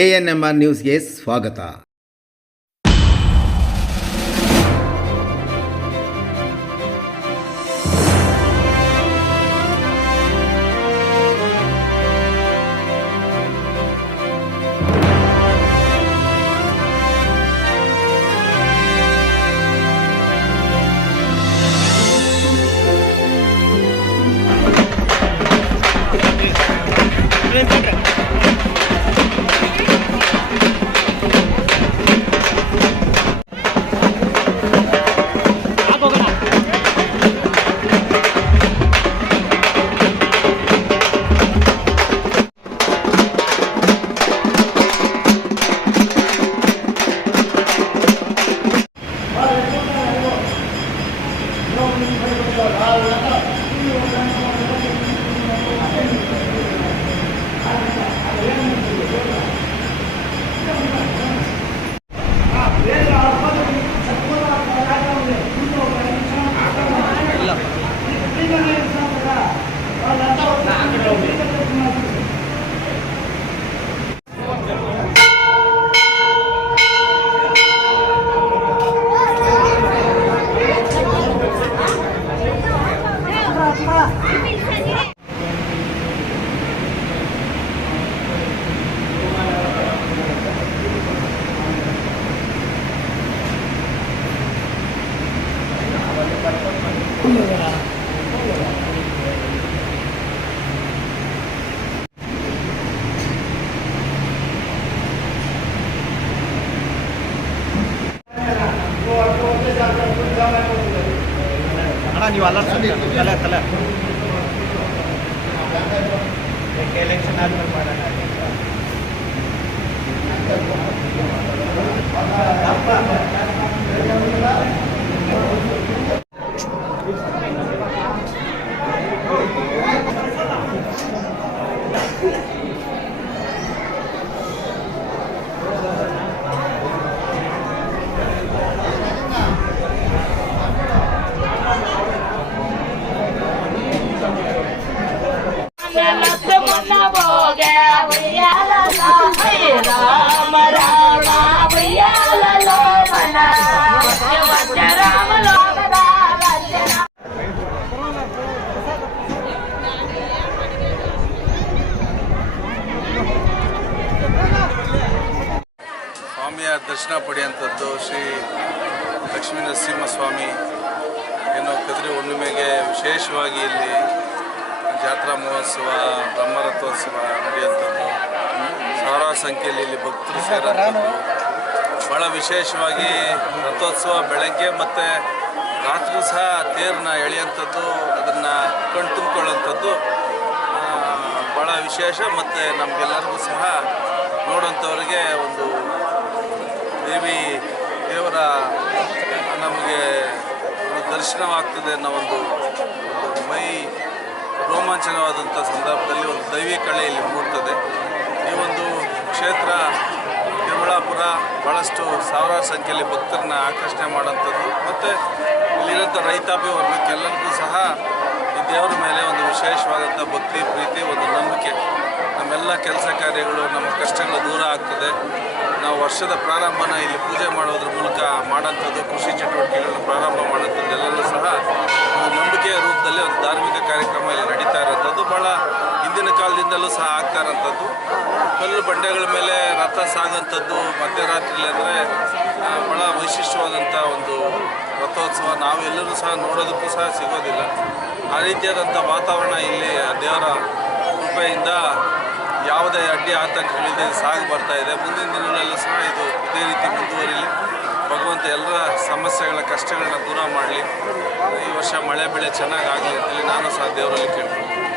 ANMR ನ್ಯೂಸ್ಗೆ ಸ್ವಾಗತ. ನೀವು ಅಲ್ಲ ತಲೆ ತಲೆ ಎಲೆಕ್ಷನ್ ಆದ್ಮೇಲೆ ಮಾಡೋಣ. ಸ್ವಾಮಿಯ ದರ್ಶನ ಪಡೆಯುವಂಥದ್ದು ಶ್ರೀ ಲಕ್ಷ್ಮೀ ನರಸಿಂಹಸ್ವಾಮಿ ಏನು ಕದ್ರಿ ಹುಣ್ಣಿಮೆಗೆ ವಿಶೇಷವಾಗಿ ಇಲ್ಲಿ ಜಾತ್ರಾ ಮಹೋತ್ಸವ ಬ್ರಹ್ಮರಥೋತ್ಸವ ನಡೆಯುವಂಥದ್ದು ಸಾವಿರಾರು ಸಂಖ್ಯೆಯಲ್ಲಿ ಇಲ್ಲಿ ಭಕ್ತರು ಸೇರುವಂಥದ್ದು ಭಾಳ ವಿಶೇಷವಾಗಿ ರಥೋತ್ಸವ ಬೆಳಗ್ಗೆ ಮತ್ತು ರಾತ್ರಿ ಸಹ ತೇರನ್ನ ಎಳೆಯುವಂಥದ್ದು ಅದನ್ನು ಕಣ್ತುಂಬಿಕೊಳ್ಳುವಂಥದ್ದು ಭಾಳ ವಿಶೇಷ ಮತ್ತು ನಮಗೆಲ್ಲರಿಗೂ ಸಹ ನೋಡುವಂಥವ್ರಿಗೆ ಒಂದು ದೇವರ ನಮಗೆ ದರ್ಶನವಾಗ್ತದೆ ಅನ್ನೋ ಒಂದು ಮೈ ರೋಮಾಂಚನವಾದಂಥ ಸಂದರ್ಭದಲ್ಲಿ ಒಂದು ದೈವಿ ಕಳೆ ಇಲ್ಲಿ ಮೂಡ್ತದೆ. ಈ ಒಂದು ಕ್ಷೇತ್ರ ತಿರುಮಲಾಪುರ ಭಾಳಷ್ಟು ಸಾವಿರಾರು ಸಂಖ್ಯೆಯಲ್ಲಿ ಭಕ್ತರನ್ನ ಆಕರ್ಷಣೆ ಮಾಡೋಂಥದ್ದು ಮತ್ತು ಇಲ್ಲಿರೋಂಥ ರೈತಾಪಿ ವರ್ಗಕ್ಕೆಲ್ಲರಿಗೂ ಸಹ ಈ ದೇವರ ಮೇಲೆ ಒಂದು ವಿಶೇಷವಾದಂಥ ಭಕ್ತಿ ಪ್ರೀತಿ ಒಂದು ನಂಬಿಕೆ. ನಮ್ಮೆಲ್ಲ ಕೆಲಸ ಕಾರ್ಯಗಳು ನಮ್ಮ ಕಷ್ಟಗಳು ದೂರ ಆಗ್ತದೆ. ನಾವು ವರ್ಷದ ಪ್ರಾರಂಭನ ಇಲ್ಲಿ ಪೂಜೆ ಮಾಡೋದ್ರ ಮೂಲಕ ಮಾಡೋಂಥದ್ದು ಕೃಷಿ ಚಟುವಟಿಕೆಗಳನ್ನ ಪ್ರಾರಂಭ ಮಾಡೋಂಥದ್ದು ಎಲ್ಲರೂ ಸಹ ಒಂದು ನಂಬಿಕೆಯ ರೂಪದಲ್ಲಿ ಒಂದು ಧಾರ್ಮಿಕ ಕಾರ್ಯಕ್ರಮ ಇಲ್ಲಿ ನಡೀತಾ ಇರೋಂಥದ್ದು ಭಾಳ ಹಿಂದಿನ ಕಾಲದಿಂದಲೂ ಸಹ ಆಗ್ತಾ ಇರೋಂಥದ್ದು. ಕಲ್ಲು ಬಂಡೆಗಳ ಮೇಲೆ ರಥ ಸಾಗೋಂಥದ್ದು ಮಧ್ಯರಾತ್ರಿಯಲ್ಲಿ ಅಂದರೆ ಭಾಳ ವೈಶಿಷ್ಟ್ಯವಾದಂಥ ಒಂದು ರಥೋತ್ಸವ ನಾವೆಲ್ಲರೂ ಸಹ ನೋಡೋದಕ್ಕೂ ಸಹ ಸಿಗೋದಿಲ್ಲ. ಆ ರೀತಿಯಾದಂಥ ವಾತಾವರಣ ಇಲ್ಲಿ ದೇವರ ಕೃಪೆಯಿಂದ ಯಾವುದೇ ಅಡ್ಡಿ ಆತಂಕಗಳಿಲ್ಲದೆ ಸಾಗಿ ಬರ್ತಾ ಇದೆ. ಮುಂದಿನ ದಿನಗಳಲ್ಲೂ ಸಹ ಇದು ಇದೇ ರೀತಿ ಮುಂದುವರಿಲಿ. ಭಗವಂತ ಎಲ್ಲರ ಸಮಸ್ಯೆಗಳ ಕಷ್ಟಗಳನ್ನ ದೂರ ಮಾಡಲಿ. ಈ ವರ್ಷ ಮಳೆ ಬೆಳೆ ಚೆನ್ನಾಗಾಗಲಿ ಅಂತೇಳಿ ನಾನು ಸಹ ದೇವರಲ್ಲಿ ಕೇಳ್ತೀನಿ.